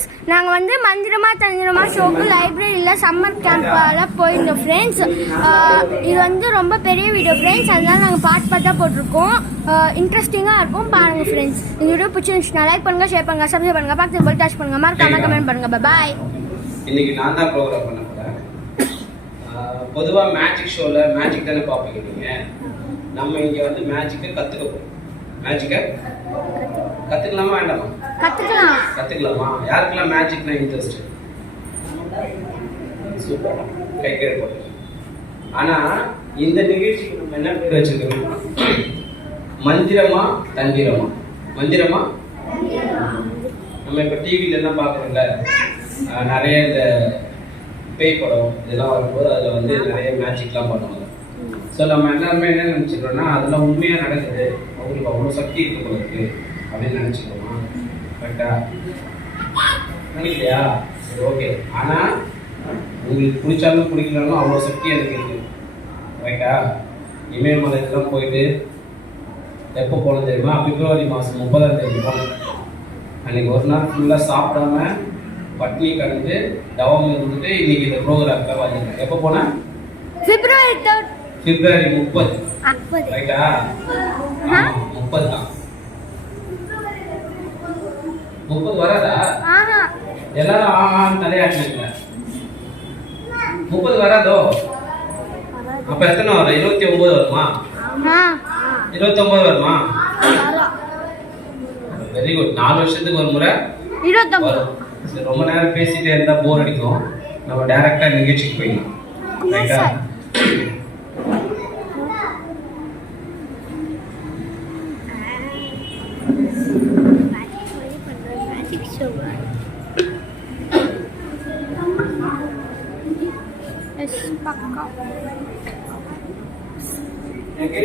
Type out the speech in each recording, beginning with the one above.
Friends நாங்கள் வந்து மந்திரமா தந்திரமா ஷோக்கு லைப்ரரியில் சம்மர் கேம்ப்பால் போயிருந்தோம் ஃப்ரெண்ட்ஸ் இது வந்து ரொம்ப பெரிய வீடியோ ஃப்ரெண்ட்ஸ் அதனால நாங்கள் பாட் பாட்டாக போட்டிருக்கோம். இன்ட்ரெஸ்டிங்காக இருக்கும். பாருங்கள் ஃப்ரெண்ட்ஸ் இந்த வீடியோ பிடிச்சிருந்துச்சுன்னா லைக் பண்ணுங்கள் ஷேர் பண்ணுங்கள் சப்ஸ்கிரைப் பண்ணுங்கள் பார்த்து போல் டச் பண்ணுங்கள் மறக்காம கமெண்ட் பண்ணுங்க. பாய் இன்னைக்கு நான் தான் ப்ரோக்ராம் பண்ண போகிறேன் பொதுவாக மேஜிக் ஷோவில் மேஜிக் தானே பார்ப்பீங்க நீங்கள் நம்ம இங்கே வந்து மேஜிக்கை கற்றுக்க போகிறோம் மேஜிக்கை கற்றுக்கலாமா வேண்டாமா? கத்துக்கலாம். கத்துக்கலாமா? யாருக்கெல்லாம் மேஜிக்னா இன்ட்ரெஸ்ட் சூப்பர் கை கேட்போம் ஆனா இந்த நிகழ்ச்சிக்கு நம்ம என்ன பேர் வச்சிருக்கோம் மந்திரமா தந்திரமா? மந்திரமா? நம்ம இப்போ டிவில எல்லாம் பார்க்குறோம்ல நிறைய இந்த பேய் படம் இதெல்லாம் வரும்போது அதில் வந்து நிறைய மேஜிக்லாம் பண்ணுவாங்க. ஸோ நம்ம எல்லாருமே என்ன நினச்சிக்கிறோம்னா அதெல்லாம் உண்மையாக நடக்குது. அவங்களுக்கு அவ்வளோ சக்தி இருக்கு போல இருக்கு அப்படின்னு நினச்சிக்கிறோமா கரெக்டா நினைக்கலையா சரி ஓகே ஆனால் உங்களுக்கு பிடிச்சாலும் பிடிக்கலனாலும் அவ்வளோ சக்தி எனக்கு இருக்கு. கரெக்டா இமயமலைக்கெல்லாம் போயிட்டு எப்போ போனோம் தெரியுமா? பிப்ரவரி மாதம் முப்பதாம் தேதி போனோம் அன்னைக்கு ஒரு நாள் ஃபுல்லாக சாப்பிடாம பட்னி கடந்து தவம் இருந்துட்டு இன்னைக்கு இந்த ப்ரோக்ராம்க்காக வந்திருக்கேன். எப்போ போனேன்? பிப்ரவரி பிப்ரவரி முப்பது. ரைட்டா முப்பது தான். முப்பது வராதா? ஆஹா. எல்லாரும் ஆஹான்னு தலையாட்டினீங்க முப்பது வராதோ? அப்ப எத்தனை வரும்? இருபத்தி ஒன்பது வருமா? இருபத்தி ஒன்பது வருமா? வெரி குட் நாலு வருஷத்துக்கு ஒரு முறை வரும். ரொம்ப நேரம் பேசிட்டே இருந்தா போர் அடிக்கும். நம்ம டைரக்டா நிகழ்ச்சிக்கு போயிடலாம். ரைட்டா என் கையில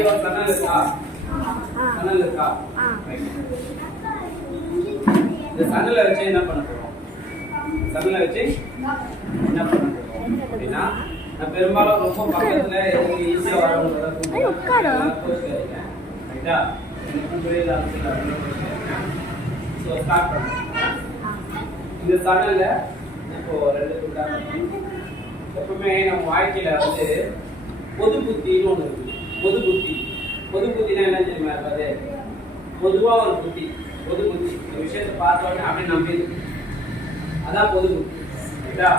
ஒரு சன்னல் இருக்கா சன்னல் இருக்கா Right. இந்த சன்னலை வச்சு என்ன பண்ண போறோம் சன்னலை வச்சு என்ன பண்ண போறோம் அப்படின்னா நான் பெரும்பாலும் ரொம்ப பக்கத்துல எனக்கு ஈஸியா வரவங்களோட ஐய், உட்காரு. ரைட்டா ஸோ ஸ்டார்ட் இந்த சன்னல்ல இப்போ ரெண்டு துண்டா எப்பவுமே நம்ம வாழ்க்கையில வந்து பொது புத்தின்னு ஒண்ணு இருக்கு. பொது புத்தி. பொது புத்தினா என்ன தெரியுமா இருக்காது? பொதுவா ஒரு புத்தி. பொது புத்தி. இந்த விஷயத்த பார்த்த உடனே அப்படியே நம்பிது அதான் பொது புத்தி. ரைட்டா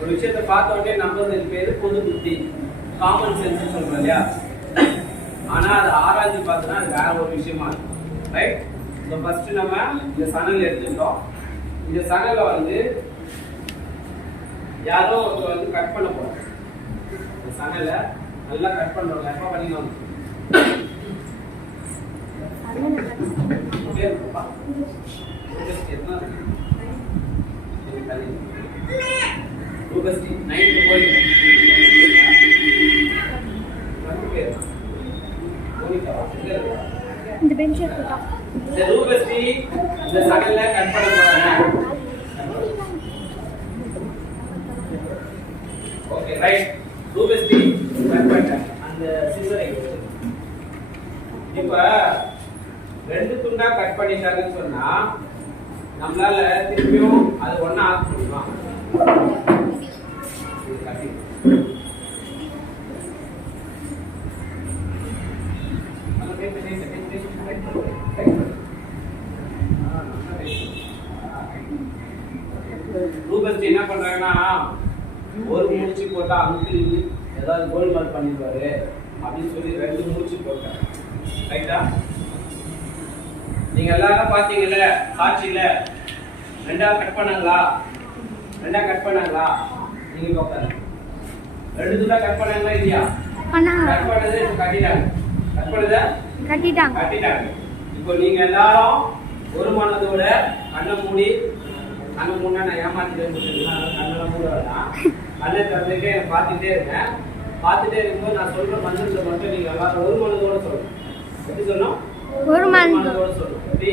ஒரு விஷயத்த பார்த்த உடனே நம்புறதுக்கு பேரு பொது புத்தி. காமன் சென்ஸ் சொல்றோம் இல்லையா? ஆனா அது ஆராய்ஞ்சு பார்த்தோம்னா அது வேற ஒரு விஷயமா இருக்கும் ரைட் இந்த ஃபர்ஸ்ட் நம்ம இந்த சணல் எடுத்துக்கிட்டோம். இந்த சணலை வந்து யாரோ ஒருத்தர் வந்து கட் பண்ண போறோம் இந்த சணலை நல்லா கட் பண்றோம் எப்போ பண்ணிக்கலாம் அப்படியே இருக்குப்பா. Just எத்தனை இருக்கு? சரி, தள்ளி. ரூபஸ்டி, night போயிட்டு. ரெண்டு பேர். மோனிகாவா? எங்க இருக்கா? இந்த பெஞ்ச் இருக்கட்டும் இந்த ரூபஸ்டி இந்த சகல்ல கட் பண்ண. போறாங்க ஓகே ரைட் ரூபஸ்டி கட் பண்ணிட்டாங்க அந்த சிசரை இப்ப ரெண்டு துண்டா கட் பண்ணிட்டாங்கன்னு சொன்னா நம்மளால திருப்பியும் அது ஒண்ணா ஒரு முடிச்சு போட்டா அங்கிள் ஏதாவது கோல்மால் பண்ணிடுவாரு அப்படின்னு சொல்லி ரெண்டு முடிச்சு போட்டாங்க ரைட்டா நீங்க எல்லாரும் பாத்தீங்கல்ல காட்சியில? ரெண்டா கட் பண்ணாங்களா? ரெண்டா கட் பண்ணாங்களா? நீங்க உட்காந்து ரெண்டு துண்டா கட் பண்ணாங்களா இல்லையா? கட் பண்ணது இப்ப கட்டிட்டாங்க. கட் பண்ணத? கட்டிட்டாங்க. கட்டிட்டாங்க. இப்போ நீங்க எல்லாரும் ஒரு மனதோட கண்ணை மூடி கண்ணை மூடினா நான் ஏமாத்திட்டேன்னு. அதனால கண்ணெல்லாம் மூட வேண்டாம் திறந்துட்டு என்னை பார்த்துட்டே இருக்கேன் பார்த்துட்டே இருக்கும்போது நான் சொல்ற மந்திரத்தை மட்டும் நீங்க எல்லாரும் ஒரு மனதோட சொல்லணும் எப்படி சொல்லணும்? ஒரு மனதோட. சொல்லணும் எப்படி?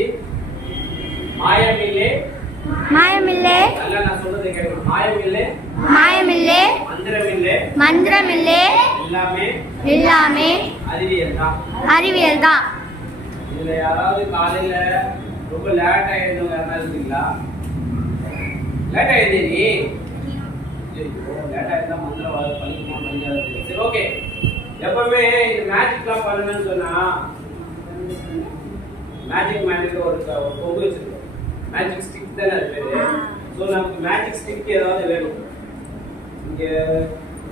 மாயமில்லே. மாயமில்லே. நல்லா நான் சொல்றதை கேட்கணும். மாயமில்லே. மாயமில்லே. மந்திரமில்லே. மந்திரமில்லே. எல்லாமே எல்லாமே அறிவியல் தான். அறிவியல் தான். இதுல யாராவது காலையில ரொம்ப லேட் ஆயிடுங்க யாராவது இருக்கீங்களா? லேட் ஆயிடுது சரி ஓகே எப்பவுமே இந்த மேஜிக்லாம் பண்ணணும்னு சொன்னா மேஜிக் மேனுக்கு ஒரு க- ஒரு கொம்பு வச்சிருக்கோம். மேஜிக் ஸ்டிக் தானே அது பேரு. ஸோ நமக்கு மேஜிக் ஸ்டிக் ஏதாவது வேணும். இங்க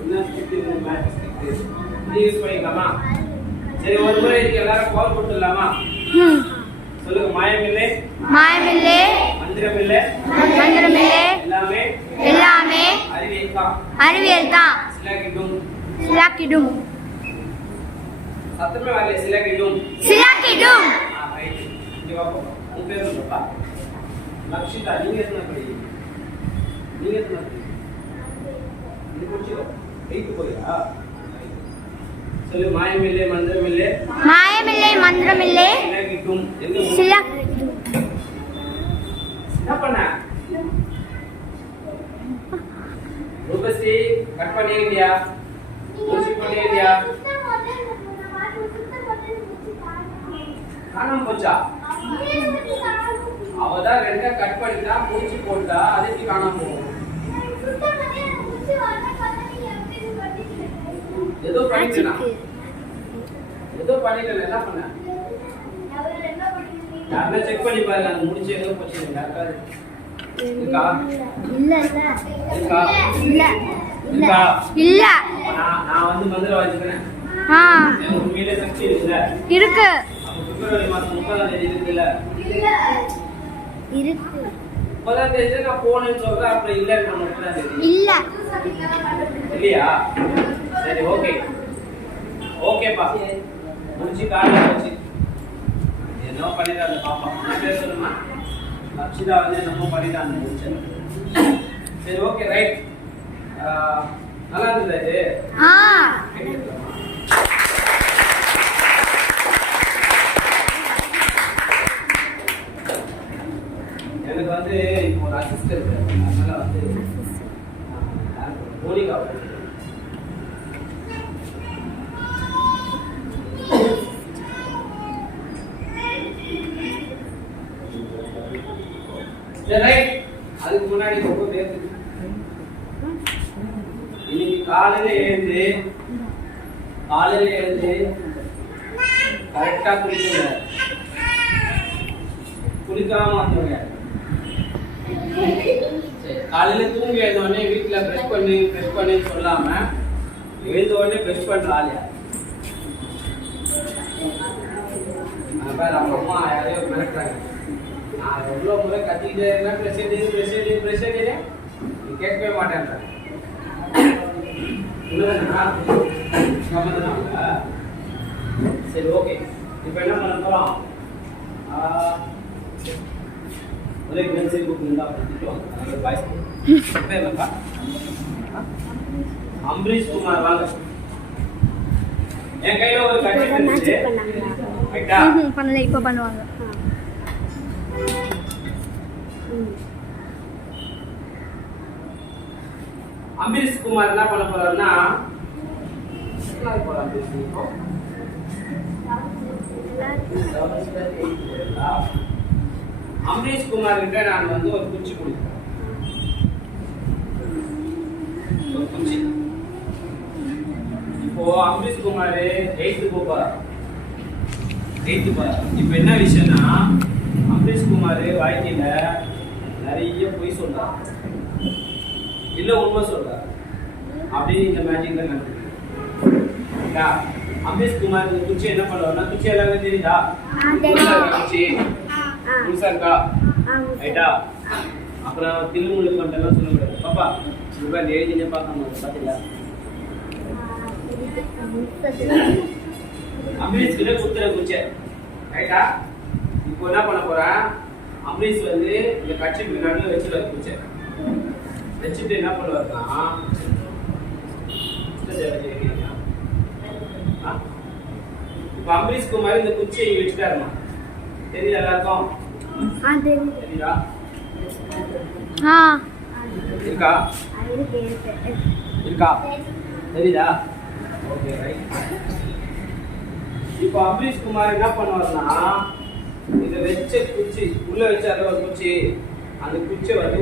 என்ன ஸ்டிக் மேஜிக் ஸ்டிக் இது யூஸ் பண்ணிக்கலாமா? சரி ஒரு முறை இதுக்கு எல்லாரும் கால் கொடுத்துடலாமா. சொல்லுங்க மாயமில்லை. மாயமில்லே. மந்திரமில்லை. மந்திரமில்லே. எல்லாமே எல்லாமே அறிவியல் தான் சிலாக்கிடும் சிலாக்கிடும் சொல்லு மாயமில்லை மந்திரமில்லை. மாயமில்லை மந்திரமில்லை எங்க முடிச்சு? சிலாக்கிடும் என்ன பண்ண ரூபஸ்ரீ கட் பண்ணிருக்கியா? மூச்சு பண்ணிருக்கியா? காணாம போச்சா? அவதான் ரெண்டா கட் பண்ணிட்டா மூச்சு போட்டா அது எப்படி காணாம போகும். ஏதோ பண்ணிட்டா ஏதோ பண்ணிட்டல என்ன பண்ண? யாருன்னா செக் பண்ணி பாருங்க அது முடிச்சு எங்க போச்சு யாருக்காவது? இருக்கா? இல்ல இல்ல. இருக்கா? இல்ல. அப்ப நான் வந்து மந்திரம் வாசிக்கிறேன் ஆ. உண்மையிலே சக்தி இருக்குல்ல. இருக்கு. பிப்ரவரி மாசம் முப்பதாம் தேதி இருக்குல்ல. இருக்கு. முப்பதாம் தேதி நான் போனேன்னு சொல்றேன். அப்புறம் இல்லைன்னு முப்பதாம் தேதி இல்ல. இல்லையா? சரி ஓகே ஓகேப்பா முடிச்சு காலையில வச்சு என்ன பண்ணிட்டு அந்த பாப்பா பேர் சொல்லுமா? அக்ஷிதா வந்து என்னமோ பண்ணிட்டாங்க. சரி ஓகே ரைட் நல்லா இருந்ததா இது? எனக்கு வந்து இப்போ ஒரு அசிஸ்டன்ட் அதனால வந்து மோனிகா ரைட் அதுக்கு முன்னாடி ரொம்ப பேருக்கு இன்னைக்கு காலையில எழுந்து காலையில எழுந்து கரெக்டா குளிக்குங்க குளிக்காம வந்தவங்க. காலையில தூங்கி எழுந்த உடனே வீட்டுல பிரஷ் பண்ணி பிரஷ் பண்ணி சொல்லாம எழுந்த உடனே பிரஷ் பண்ற ஆளியா நான் பாரு, அவங்க அம்மா யாரையோ மிரட்டுறாங்க. நான் எவ்வளோ முறை கத்திக்கிட்டே இருக்கேன் பிரஷ் எடு பிரஷ் எடு பிரஷ் எடு. நீ கேட்கவே மாட்டேன்ற சரி ஓகே இப்போ என்ன பண்ண போறோம்? ஆஹ், ஒரே பென்சில் புக் இருந்தா படிச்சுட்டோம் அதனால பாய்ஸ் பேர் என்னப்பா? ஆ? அம்பரீஷ் குமார் வாங்க. என் கையில ஒரு கட்சி இருந்துச்சு. பண்ணல இப்ப பண்ணுவாங்க. அம்பரீஷ் குமார் என்ன பண்ண போறாருன்னா அம்பரீஷ் குமார் கிட்ட நான் வந்து ஒரு குச்சி கொடுத்தேன் குச்சி. இப்போ அம்பரீஷ் குமார் எயித்து போறார். எயித்து போறார். இப்போ என்ன விஷயம்னா அம்பரீஷ் குமார் வாழ்க்கையில நிறைய பொய் சொல்றார். இல்ல உண்மை சொல்றார் அப்படின்னு இந்த மேஜிக்ல நடக்குது. ரைட்டா? அம்பரீஷ் குமார் இந்த குச்சி என்ன பண்ணுவாருன்னா குச்சி எல்லாருக்கும் தெரியுதா? குச்சி. முழுசா இருக்கா? ரைட்டா அப்புறம் தில்லுமுழு கொண்டெல்லாம் சொல்லக்கூடாது பாப்பா இவங்க எழுதினே பார்க்க முடியாது பாத்தீங்களா? அம்பரீஷ் கிட்ட குத்துற குச்சை. ரைட்டா இப்போ என்ன பண்ண போறேன் அம்பரீஷ் வந்து இந்த கட்சி நடுவில் வச்சுருவாரு குச்சை. வச்சுட்டு என்ன பண்ணுவாருன்னா? இப்போ அம்பரீஷ் குமார் இந்த குச்சியை வச்சுட்டாருமா? தெரியுதா எல்லாருக்கும்? தெரியுதா. இருக்கா? இருக்கு? தெரியுதா? Okay right. இப்போ அம்பரீஷ் குமார் என்ன பண்ணுவாருன்னா இதை வச்ச குச்சி உள்ள வச்சாரு ஒரு குச்சி அந்த குச்சி வந்து